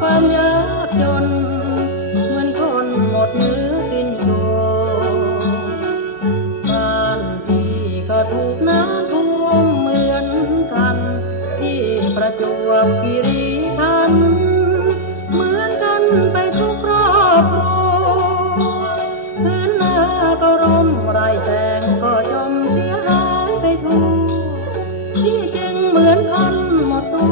ความยากจนเหมือนคนหมดเนื้อกินตัวบ้านที่ก็ถูกน้ำท่วมเหมือนกันที่ประจวบคีรีขันธ์เหมือนกันไปทุกครอบครัวพื้นนาก็ร่มไรแตงก็จมเสียหายไปทั่วที่จริงเหมือนคนหมดตั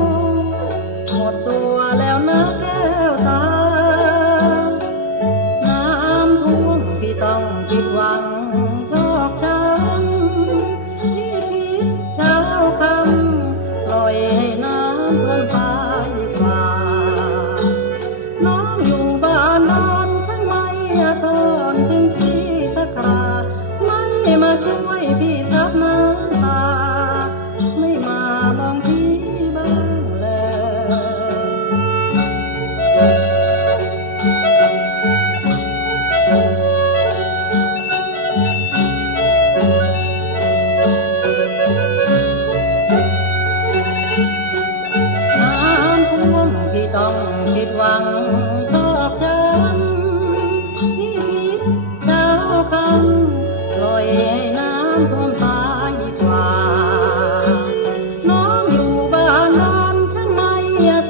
วแล้วนะแก้วตาน้ำท่วมพี่ต้องผิดหวังชอกช้ำที่คิดเช้าคำปล่อยให้น้ำท่วมไปกว่าน้องอยู่บ้านนอนช่างไม่ทนถึงพี่สักคราไม่มาช่วยพี่ซับน้ำตาไม่มามองพี่บ้างต้องผิดหวังชอกช้ำที่คิดเช้าคำปล่อยให้น้ำท่วมตายกว่าน้องอยู่บ้านนอนช่างไม่ท